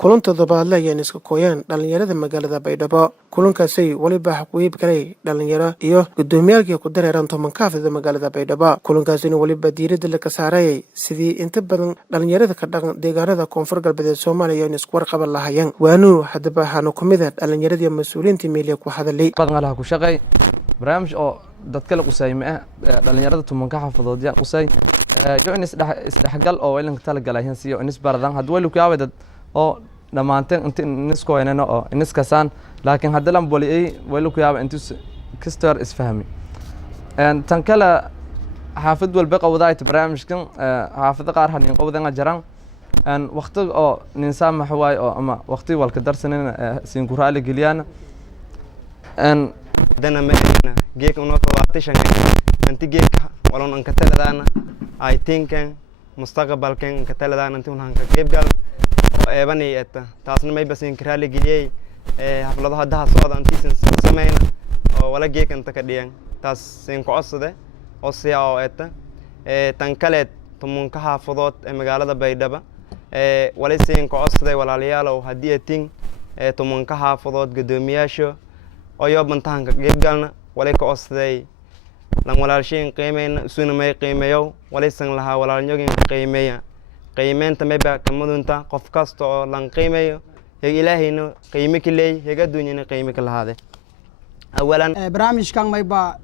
kulan toddobaadle ayaan iska kooyaan dhalinyarada magaalada Baydhabo. Kulankaasi waliba ku iib galay dhalinyaro iyo gudoomiyaalkii ku dareeran tobankaafida magaalada Baydhabo. Kulankaasina waliba diiradda la ka saaray sidii inta badan dhalinyarada ka dhaqan deegaanada koonfur galbeed Soomaaliya in isku warqaban lahaayeen. Waanu hadaba waxaanu kumid ah dhalinyarada mas'uuliyiinta meeliya ku hadalay. Badnaa ku shaqay barnaamij oo dadka la qusayma dhalinyarada tobanka xafadood yaa qusay jo in isdhaxgal oo weelan tala galayeen si oo inis baradan had wali ku yaabay dad oo dhamaanteen inta inisku inana oo iniska san laakiin hadda lan boli ay wali ku yaabay intuu kastar isfahmi tan kala xaafad walba qowdaayt barnaamijkan xaafada qaar hanin qowdan jaran waqti oo ninsan maxwaay oo ama waqti walka darsanin siin ku raali galiyana dana meena geek uno fawatishan anti geek walon an kataladana I think mustaqbalkan kataladana anti unan ka qeybgal eebani eta taasna may basin karaali galiyay xafladaha daha socda antiisan sameeyna oo wala geek anta ka dhiyan taas sin ku codsaday oo siya oo eta tan kale tumunka xaafadood ee magaalada Baydhabo wala sin ku codsaday walaalayaal oo hadii atin tumunka xaafadood gudoomiyaasho oo bantaan ka qeybgalna wala ka codsaday lan walaalshin qiimeeyna isuna may qiimeeyo wala san laha walaalnyogin qiimeeya qiimeenta may ba kamadunta qof kasta oo lan qiimeeyo ilaahayna qiime kaleey heega dunyana qiime ka lahaade awalan barnaamijkan may ba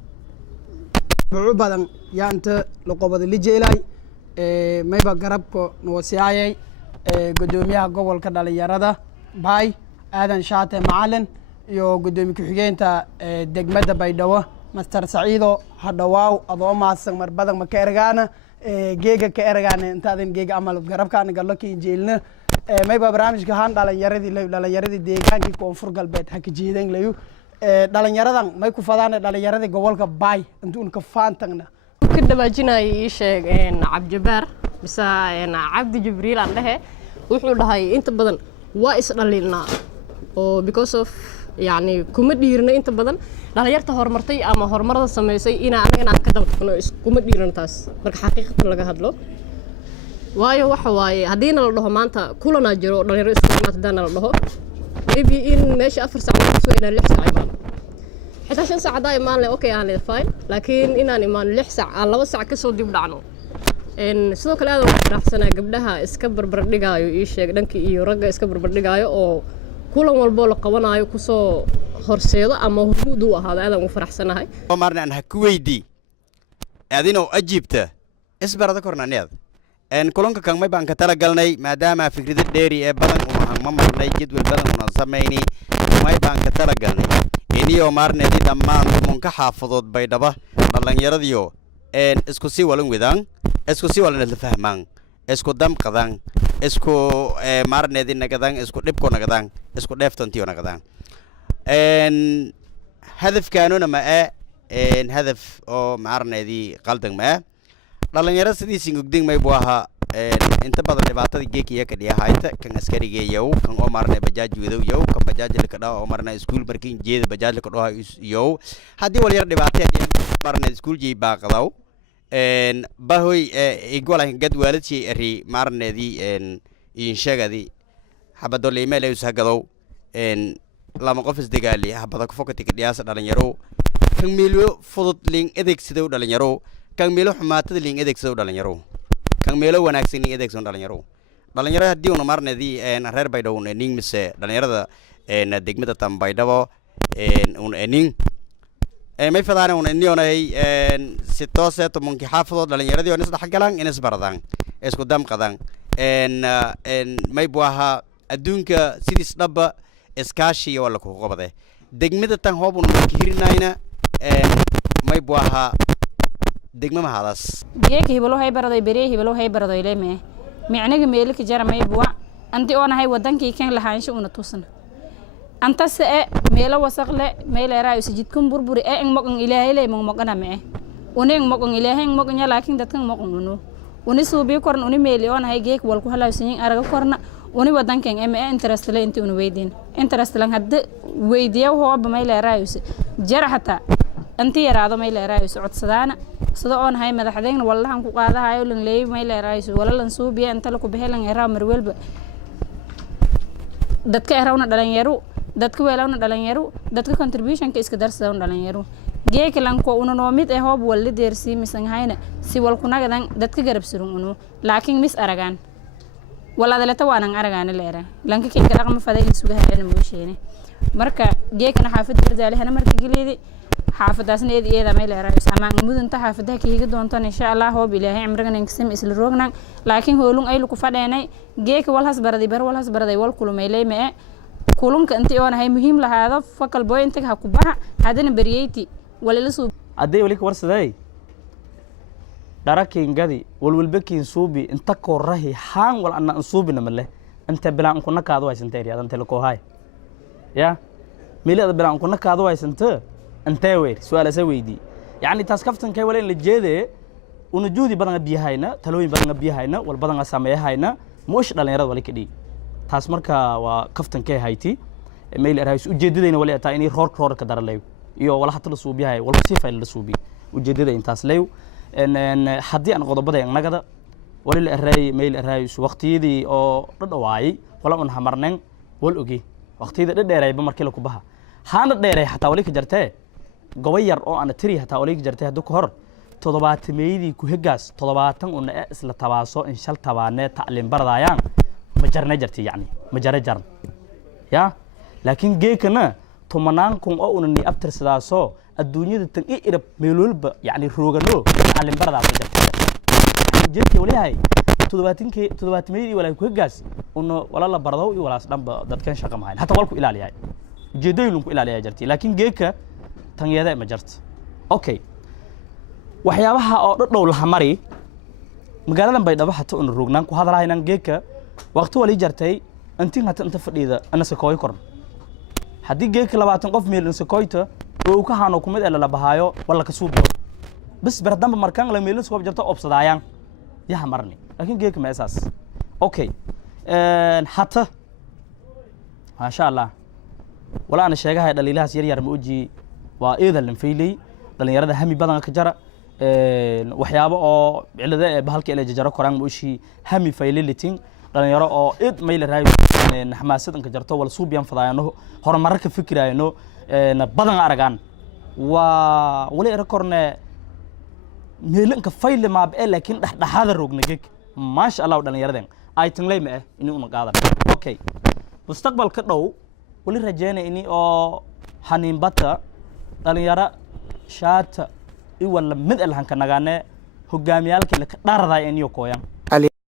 buuc badan yaanta laqobada lijeelay may ba garabko noosiyay gudoomiyaha gobolka dhalinyarada bay aadan shaate macalin iyo gudoomiye ku-xigeenka degmada Baydhabo Master Saciido hadawaaw adoo maasan mar badan ma ka ergaana geega ka ergaana intaadan geega amal garabkaan gallo jeelna may ba barnaamijka haan dhalinyaradii deegaankii koonfur galbeed ha ka jeedan layu dhalinyaradan may ku fadaan dhalinyaradii gobolka Bay intuu ka faantagna ka dhawaajinay ii sheeg Cabdijabaar bisa Cabdi Jibriil aan dhahay wuxuu dhahay inta badan waa is dhalinaa oo because of يعني كم ديرنا أنت بدن لا يرت هرمرتي أما هرمرة سميسي أنا ka dabtano كم ديرنا تاس marka xaqiiqatan laga hadlo waayo waxa waaye hadii la dhaho maanta kulana jiro dhalinyaro isku imaadana la dhaho maybe in meesha 4 saacadood soo ina 6 saacadood xitaa 5 saacadood ay maan leh okay aan fine laakiin inaan imaan 6 saac 2 saac ka soo dib dhacno sidoo kale aad u faraxsanaa gabdhaha iska barbar dhigaayo ii sheeg dhankii iyo ragga iska barbar dhigaayo oo kulan walbo la qabanayo ku soo horseedo ama hormuud u ahaado aad ugu faraxsanahay marna aan ku weydii adina oo ajiibta isbarada kornaaniyad kulanka kan may baan ka tala galnay maadaama fikrada dheeri ee badan ma marnay jadwal badan una sameeyni may baan ka tala galnay iniyo marneedi dhammaan tumunka xaafadood Baydhabo dhalinyaradiyo isku si walan wadaan isku si walan la fahmaan isku dam qadan isku marneedi nagadaan isku dhibko nagadaan isku dheeftantiyo nagadaan hadafkaanuna ma hadaf oo marneedi qaldan ma dhalinyaro sidii singugding may buaha inta badan dhibaatada geekiya ka dhiyahayta kan askarigeeyow kan oo marnay bajaaj widow kan bajaaj la ka dhaw oo marnay iskuul markii jeeda bajaaj la ka dhaw yow hadii wal yar dhibaatada marnay iskuul jeey baaqadaw bahoy igwala gad waalidkii ari marneedi in shagadi habado leeymeel ay sagadow lama qof isdagaali habada ku fokati dhiyaas dhalinyaro kan meelo fudud ling adeegsido dhalinyaro kan meelo xumaatada ling adeegsido dhalinyaro kan meelo wanaagsan ling adeegsido dhalinyaro hadii uu marneedi reer Baydhabo ning mise dhalinyarada degmada tan Baydhabo ning may fadaan inionay si toos ah tumunki xaafadood dhalinyaradii oo isdhax galaan in isbaradaan isku dam qadan may buaha adduunka sidii dhaba iskaashi wala ku qabade degmada tan hoobun ma kirinayna may buaha degma mahadas geek hibalo hay baraday beree hibalo hay baraday leeme micnaga meelka jaramay buwa anti oonahay wadankii kan lahaansho una tusan anta se meelo wasaqle meelo raayis jidkun burburi in moqon ilaahay leey moqona mee unin moqon ilaahay moqonya laakiin dadkan moqono uni suubi korn uni meeli oonahay geek wal ku halawsan araga korna uni wadankan interest le intii unu weydin interest lan hadda weydiyo hooba meelo raayis jara hata anti yaraado meelo raayis codsadaana sida oonahay madaxdeen wallahan ku qaadahayo lan leey meelo raayis wala lan suubiya inta la ku bixilan yaraa mar walba dadka erawna dhalinyaro dadka weelawna dhalinyaro dadka contributionka iska darsadawna dhalinyaro geeka lanko una noo mid hoob wali deersii misan hayna si wal kunagadan dadka garab surun unu laakiin mis aragaan walaadalata waanan aragaan leera lanka kinka dhaqma faday isuga hayna moosheene marka geekana xaafad bardaalihana marka galeedi xaafadaasna eedeeda ma leera samaan mudunta xaafadaha kiiga doontaan insha Allah hoob ilaahay amrigan inksam isla roognan laakiin hoolun ay ku fadheenay geeka walhas baraday wal kulmeelay ma kulunka intii oo nahay muhiim lahaado focal point ka ku baxa hadana bariyeyti wala soo aday wali ka warsaday darakin gadi walbakin suubi inta korahi haan wal anna suubina male inta bilaan kuna kaado waysanta area inta la koohay ya meelada bilaan kuna kaado waysanta inta weer su'aal sa weydii yani taas kaftan kay wala in la jeeday una juudi badan biyahayna talooyin badan biyahayna wal badan sameeyahayna moosh dhalinyarada wali kadii taas marka waa kaftan kay hayti meel raayis ujeedadayna wali taa inay roor ka daraleeyo iyo wala hatta la suubiyahay wala si fayl la suubi ujeedada intaas leeyo en hadii aan qodobada nagada wali la raay meel raayis waqtiyadii oo dhadhawaay wala un hamarneen wal ogi waqtiyada dheereeyba markii la ku baha haana dheereey hatta wali ka jartay gobayar oo aan tiri hatta wali ka jartay hadda hor 70 meeydi ku hegaas 70 una isla tabaaso in shal tabaane tacliin baradayaan ma jarna jartay yani ma jarna ya laakiin geekana tumanaan kun oo una ni abtirsadaaso adduunyada tan irab meelolba yani roogano tacliin barada ma jartay jirkii wali hay 70 meeydi wala ku hegaas una wala la barado iyo walaas dhanba dadkan shaqo ma hayn hatta walku ilaaliyay jeedooyin ku ilaaliyay jartay laakiin geeka tan yeeda ma jarto okay waxyaabaha oo dhadhow la mari magaaladan Baydhabo hatta una roognaan ku hadalaynaan geeka waqti wali jartay intii hata inta fadhiida ana sakooy korn hadii geeka 20 qof meel in sakooyta oo ka haano kumid la bahaayo wala ka suubiyo bas bardamba markaan la meel soo jarto obsadaayaan yaha marni laakiin geeka ma asaas okay hatta ma sha Allah wala ana sheegahay dhaliilahaas yar ma uji waa eedan fiilay dhalinyarada hami badan ka jara waxyaabo oo cilada bahalka ila jajaro koraan muushi hami faylilitin dhalinyaro oo id meel raay xamaasad ka jarto wal suubiyan fadaayano horumar ka fikirayno badan aragaan waa wali rekorne meelanka fayle ma baa laakiin dhaxdhaxada roognageek ma sha Allah dhalinyaradan ay tanlay ma inuu una qaadan okay mustaqbalka dhow wali rajeena inii oo xaniin bata dhalinyaro shaata wala mid alhan ka nagaane hogaamiyalkii la ka dharada inuu kooyan